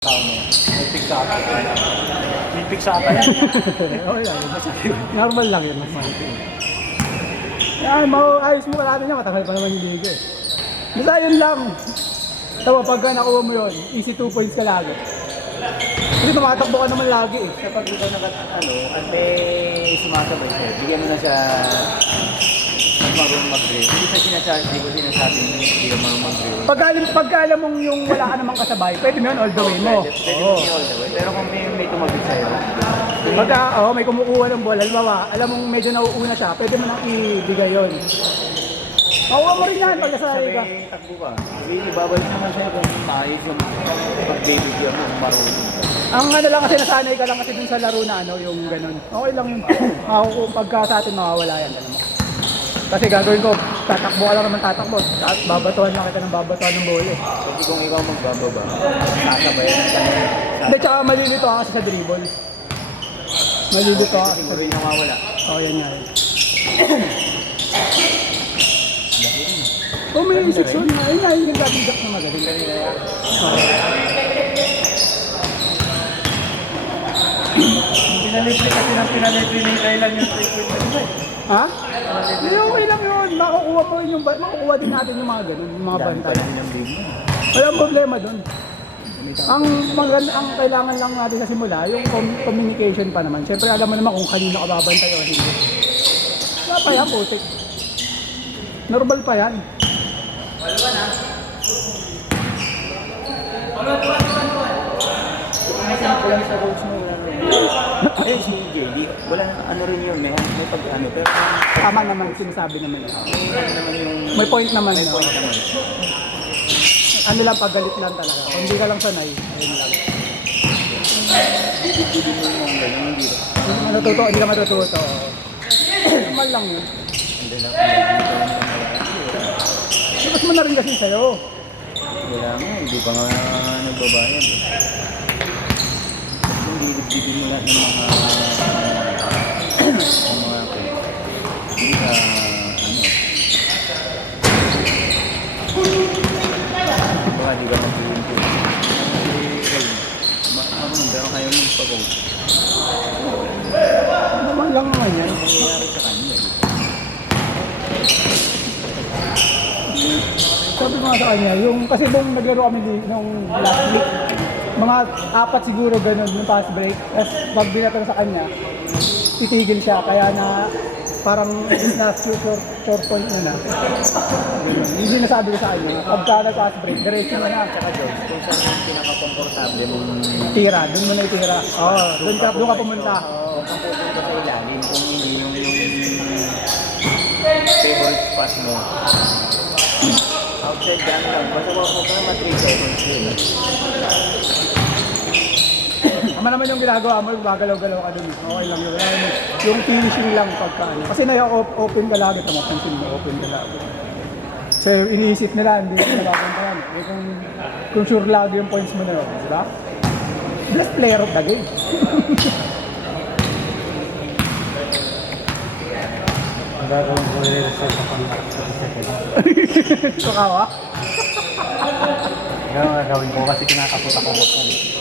Tao mo. May pigsaka. May pigsaka yan. Okay lang yun. Normal lang yun. Normal. Yan, ayos mo kalapin niya. Matagal pa naman yung liga eh. Basta yun lang. Tawa, pagka nakuha mo yun, easy 2 points ka lagi. Kasi tumatakbo ka naman lagi eh. Kapag ikaw at may sumasabay siya, bigyan mo na siya marunong mag-drill. Hindi ko sinasabi hindi ka marunong mag-drill. Pagka alam mong yung wala ka namang kasabay, pwede mo yun all the way mo. Pwede mo yun all the way. Pero kung may tumabit sa'yo, Pagka may kumukuha ng bola, halimbawa, alam mong medyo nauuna siya, pwede mo nang ibigay yun. Makuha mo rin yan pagkasali ka. Takbo ka. Ibabalik naman siya kung maayos yung pag-daily gear mo, marunong. Ang lang kasi nasanay ka lang kasi dun sa laro na yung ganun. Okay lang yun. Pagka sa atin mawawala yan, alam mo. Kasi gagawin ko, tatakbo ka lang naman tatakbo. At babatuhan lang kita ng babatuhan ng bola. Kasi kung ikaw magbababa, sasabayan ka na. Hindi, tsaka malilito ka kasi sa dribble. Malilito ka kasi sa Siguro yung nawawala. yan nga yun. Oh, may section na. Ayun na, yung gabidak na magaling. Pinalibre kasi ng pinalibre ni Kailan yung 3.5. Ha? Hindi, okay lang yun. Makukuha po yung makukuha din natin yung mga ganun, yung mga bantay. Walang problema dun. Ang kailangan lang natin sa simula, yung communication pa naman. Siyempre alam mo naman kung kanino ka babantay o hindi. Wala pa yan, putik. Normal pa yan. Ayun si JD, wala na ano rin yun, may pag-ano, pero Tama naman, sinasabi naman yun. naman yung May point naman. may no? point naman. Ano lang, paggalit lang talaga. Kung hindi ka lang sanay, ayun lang. Bibigyan mo yung ganyan, hindi ba? Hindi ka matututo. Normal lang yun. Hindi na Labas mo na rin kasi sa'yo. wala nga, hindi pa nga nagbabayad. Kung bibigyan mo lahat ng mga hindi ka baka di ba mag-iintip marunong pero kaya mo pag-coach Normal lang naman yan. nangyayari sa kanya Sabi ko nga sa kanya, yung kasi nung naglaro kami nung last week, mga 4 siguro ganun yung pass break. Tapos pag binatang sa kanya, titigil siya. Kaya na parang na short point na. Yung sinasabi ko sa kanya, pagka nag-pass break, diretso mo na. tsaka George kung saan yung pinaka-komportable mong Tira, doon mo na itira. Doon ka pumunta. kung pupunta sa ilalim kung hindi yung favorite spot mo outside dyan lang basta wag mo ka naman 3 seconds yun Ama naman yung ginagawa mo, gagalaw-galaw ka doon. Okay lang yun. Yung finishing lang pagka ano. Kasi open ka lagi, tamapansin mo, open ka lagi. So iniisip nila, hindi ko nalabantayan. Eh, kung sure lagi yung points mo na yun, di ba? Best player of the game. gagawin ko rin sa second Ito ka ba? gagawin ko kasi kinakapot ako mo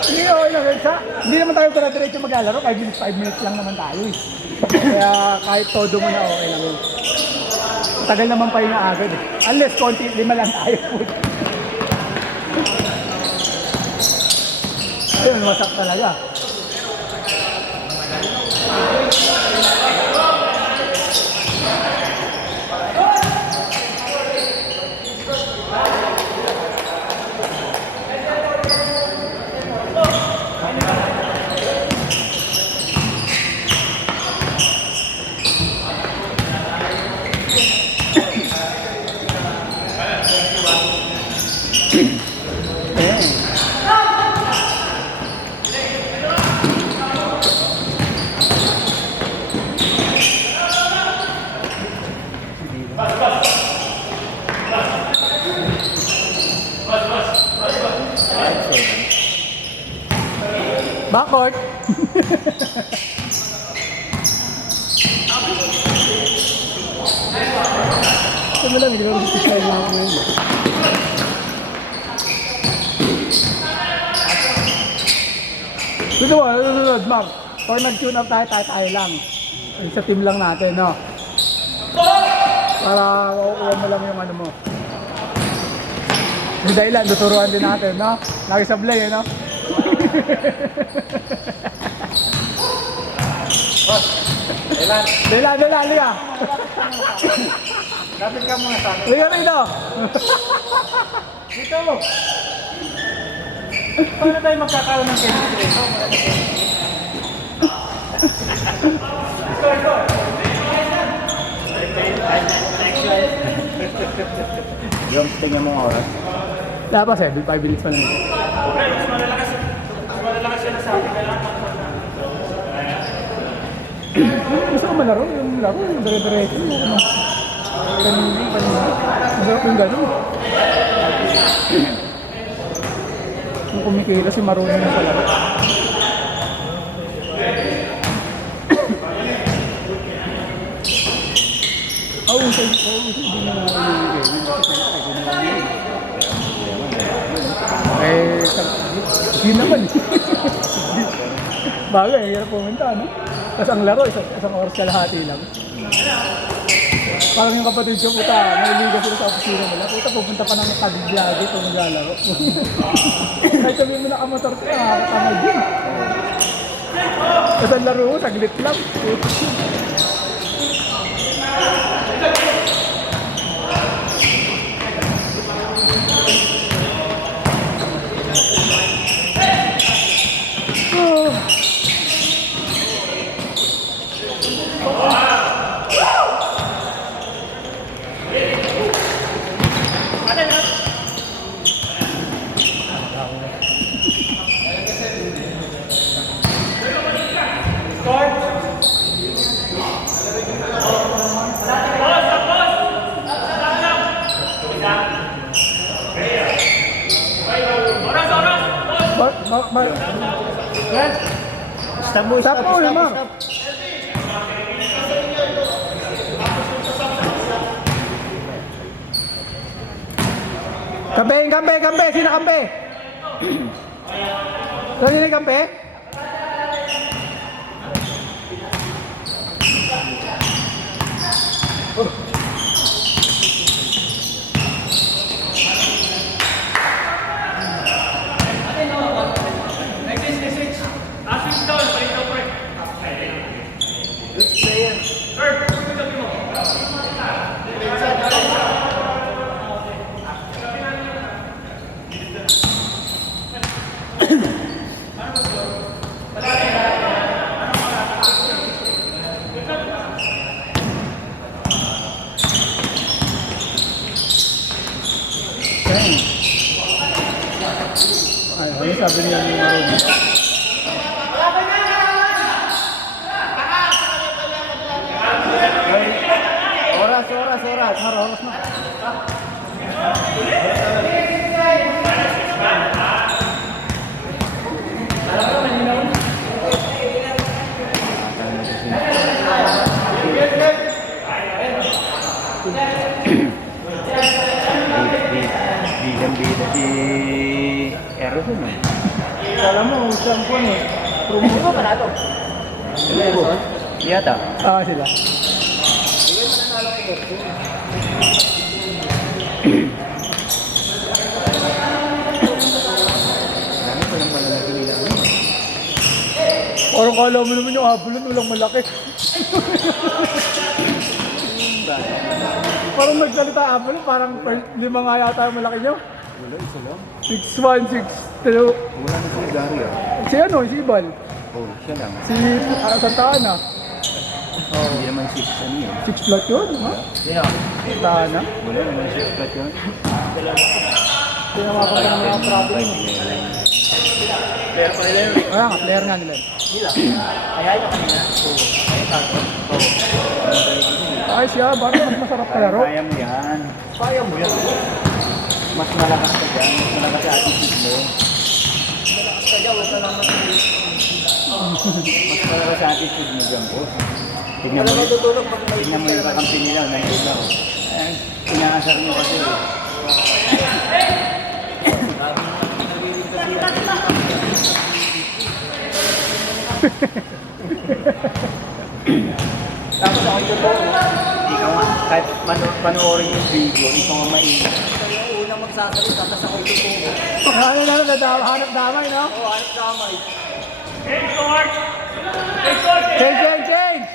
Hindi, okay lang. Hindi naman tayo diretso maglalaro. 5 minutes lang naman tayo eh. Kaya kahit todo mo na okay lang yun. Tagal naman pa yun na agad eh. Unless konti, 5 lang tayo po. Ayun, wasak talaga. Backcourt. Ito mo lang, hindi ko gusto sa inyo ngayon. Susunod, Mark. Pag nag-tune up tayo lang. Sa team lang natin, no? Para makukuha mo lang yung ano mo. Yung dahilan, tuturuan din natin, no? Lagi sablay, no? Dela. Lapit ka muna sa akin. Liga rito. Dito mo. Paano tayo magkakaroon ng chemistry? Yung tingnan mo ang oras. Dapat 5 minutes pa lang. Gusto ko malaro, yung laro, yung dire-diretso, yung ano. Kanina. Masarap yung gano'n. Yung kumikita si marunong na sa laro. Hindi na hindi naman. Bagay, hirap pumunta, no? Kasi ang laro, isang oras kalahati lang. Parang yung kapatid ko, puta, may liga sila sa opisina nila. Puta, pupunta pa ng tagigyagi kung maglalaro. Kahit sabihin mo na amateur ko, nakakatamay din. Kasi ang laro, saglit lang. Stop mo, Mark. Kampe. Sino kampe? Sino yung kampe? Ay, sabi niya yung marunong. Oras. Oras na. Bida si Errol eh. Alam mo, usang ko eh. Promoto ka na ito. Yata. Sila. Parang kala mo naman yung habulon, walang malaki. Parang nagsalita habulon, parang 5 nga yata yung malaki nyo. Wala, isa lang. 6'1", 6'2". Wala na si Gary ah. Si ano, si Ibal. Oh, siya lang. Si Santa Ana. Hindi naman 6 ano yun. 6 flat yun, ha? Sino? Santa Ana. Wala naman 6 flat yun. Tinawakan ka ng mga problem. Player pa nila yun. Kaya nga, player nga nila. Kaya yun kanina. Ay siya, bakit mas masarap kalaro? Kaya mo yan. Kaya mo yan. Mas malakas ka dyan. Mas malakas sa attitude mo. Malakas ka dyan. Huwag ka lang mas malakas sa attitude mo dyan po. Tignan mo yung kakampi nila. Nandun lang. Inaasar mo kasi. Tapos ako yung totoo, ikaw nga, kahit panoorin yung video, ikaw nga mainit. Ikaw yung unang magsasalita, tapos ako yung totoo. Ano na, hanap damay, no? Oo, hanap damay. Change!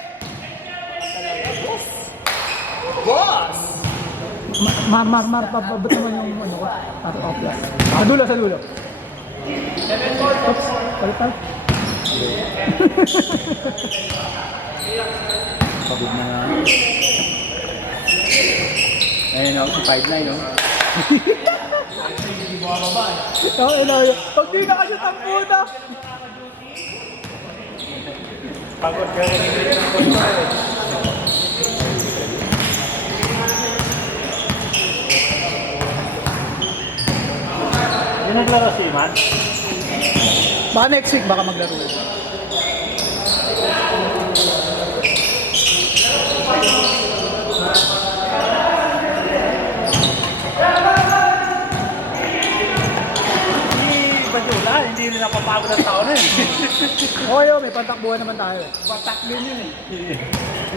Boss! Mar, pabot naman yung ano ko. Plus. Sa dulo. Oops, palitan. Pagod na nga. Ayun ako, si 5'9", no? Pag di na kasi tamputa. Pagod ka rin yung naglaro si Iman? Baka next week baka maglaro. Hindi rin napapagod ang tao na eh. Okay, may pantakbuhan naman tayo. Batak din yun eh.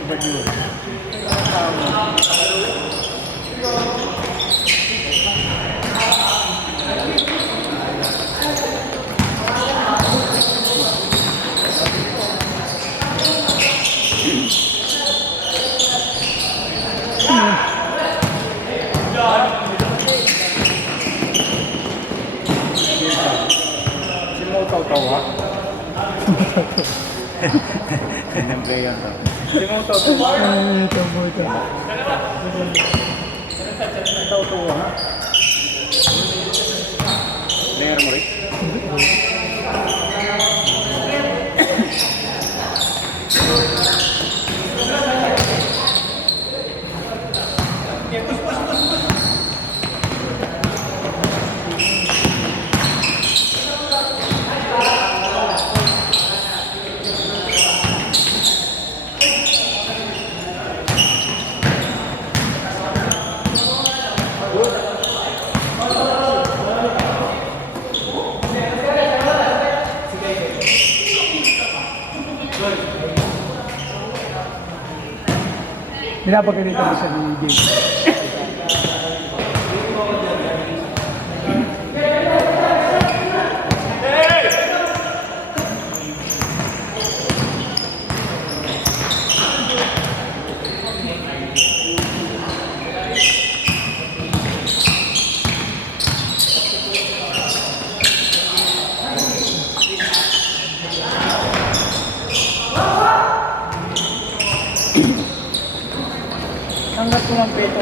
Badura. Taw ha? Siyempre yun to. Taw ha? Layer mo rin? Pinapagalitan ko siya ni James. Hanggat ko ng peto.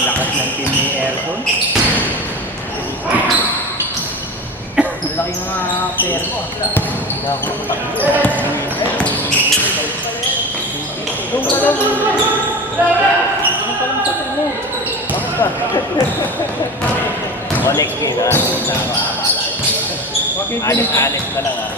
Lakas ng team ni Aircon. Malaki mga player mo. Collect yun ha. Alit na lang ha.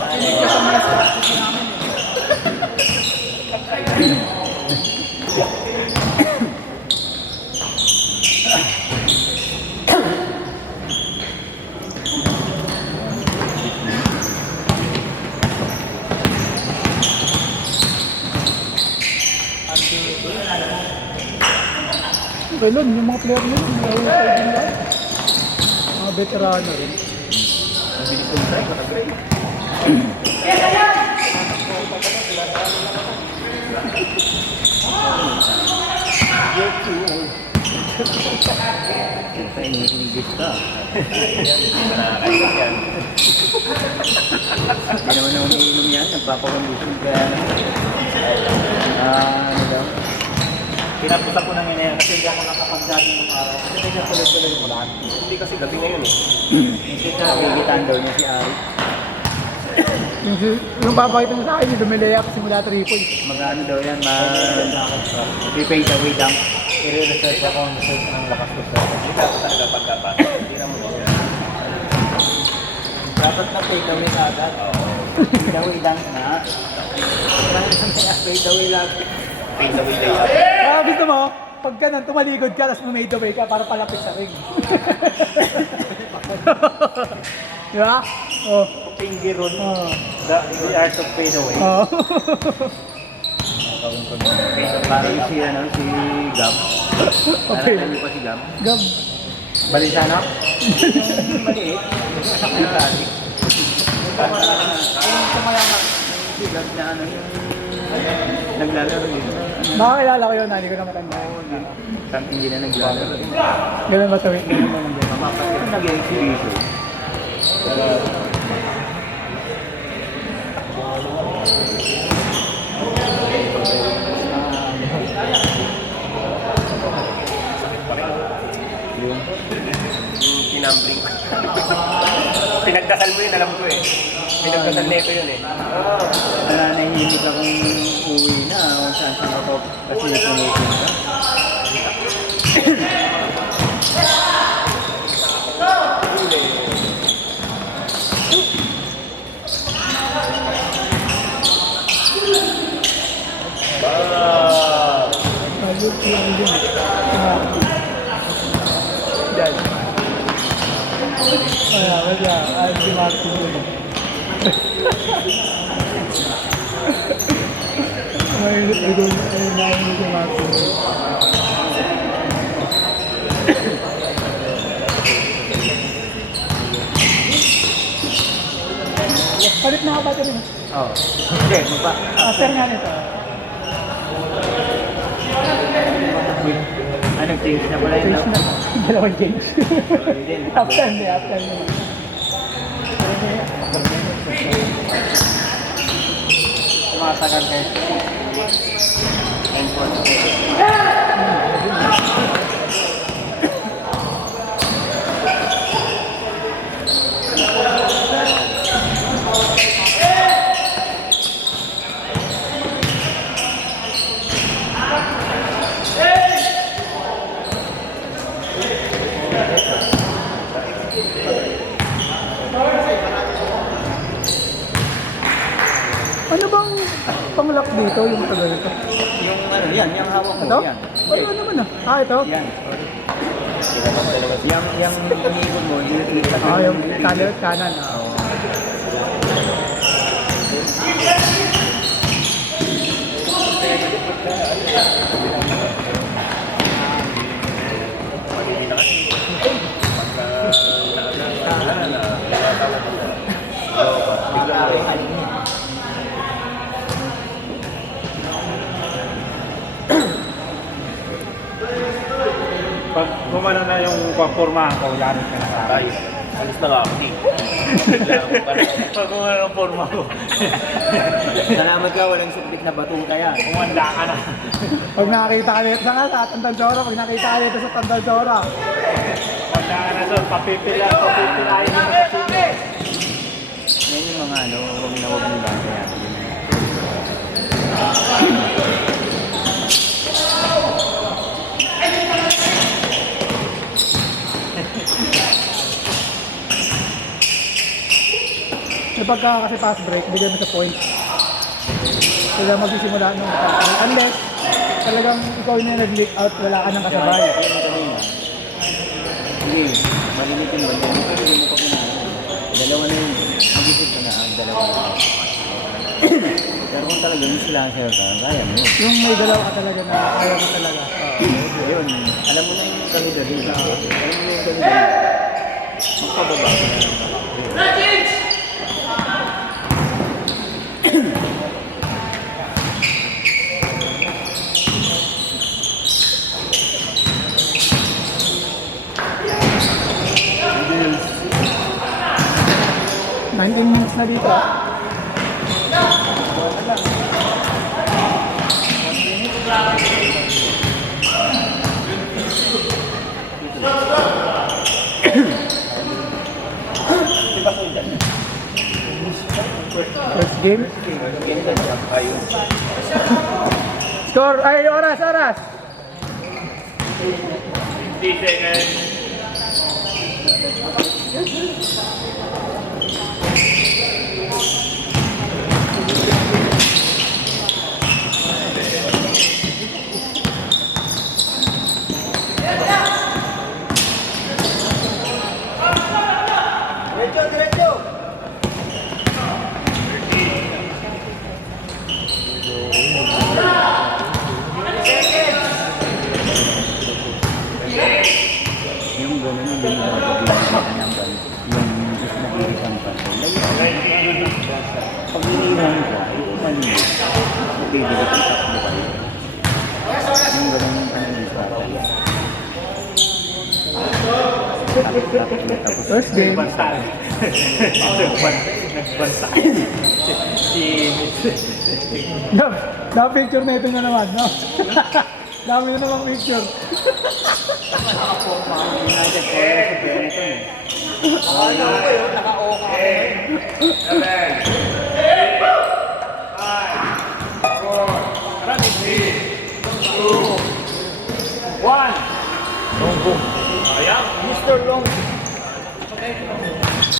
Pelon, yung mga player nila, mga veterano rin. Ang bilis ng break, maka-break. Sa English ka. Nakakayos yan. Hindi naman na umiinom yan, nagpapakondisyon ka. Ano daw? Pinapunta ko na ngayon kasi hindi ako nakapag-jogging ng araw. Kasi hindi niya tuloy-tuloy mo lahat. Hindi kasi gabi ngayon eh. Nakikitaan daw niya si Ari. Yung papakita niya sa akin, yung dumilayak simula 3 points. Mag-ano daw yan, mag-repay the way down. I-research ako ang research ng lakas ko sa hindi dapat talaga pagkapas. Hindi na mo yan. Dapat na pay kami agad. Fade away dunk na. Fade away lang. Fade away layup. Gusto mo, pag ganun, tumaligod ka, tapos made away ka para palapit sa ring. Di ba? Oh. Finger roll. Oh. The art of fade away. Oh. Parang si Gab. Okay. Ano pa si Gab? Gab. Balisana? Maliit. Ayun sa mayaman. Si Gab na ano yung naglalaro yun. Makakilala ko yun, hindi ko na matanda. Hindi na naglalaro. Ganun ba sabi? Ganun ba nandun? Mapapagod nag-exhibition. Yung pinambling. Pinagdasal mo yun, alam ko eh. Pinagdasal neto yun eh. Nahihimik akong uwi na kung saan ako kasi pumitin ka. Diyan. Wala. Ay, si Martin yun. Ay, si Martin. Palit na ka ba ito rin? Oo. Hindi, magpa. After nga nito. Anong change na pala yun? Change na. Dalawang change. After hindi, after hindi. Tumatagal kayo. Ano bang pang-lock dito yung tagal ito? Yung ano, yan, yung hawak mo, Ito? yan. Ano naman ah? Ah, ito? Yan. Yung iniikot mo, iikot Ah, yung kanan, kanan. Ah. Pag gumano na yung pagpormahan ko, yaris ka na sa akin. Alis na nga ako, di. Pag gumano ng forma ko, Salamat ka, walang sublik na batong kaya. umanda ka na. Pag nakakita ka dito sa Tandansora, pag nakita ka dito sa Tandansora, Umanda ka na doon, papipilayin mo sa sino. Yan yung mga ano, huwag na huwag mong basa yan. kapag kasi pass break, bigyan mo sa point. Kaya magsisimula ng pass break. Unless, talagang ikaw yung nag-leak out, wala ka nang kasabay. Sige, malilitin mo. Hindi mo pa kinahin. Dalawa na yun. Mag-isip ka na ang dalawa na. Pero kung talaga yung sila ang sa'yo ka, kaya mo. Yung may dalaw ka talaga na ayaw mo talaga. Yun, alam mo na yung kami-dali. Alam mo na yung kami-dali. Magpababa ka na. Minutes na dito. First game. Score, ay oras. 50 seconds. Pag iniiwan ko, yung malinis, mabibigit ang tatlo kayo. Yung ganun yung panalinis natin. Tapos, First game. Bansa. Nagbansa. Na-picture na ito na naman, no? Dami na namang picture. United Colors si Benetton eh. Mr. Long.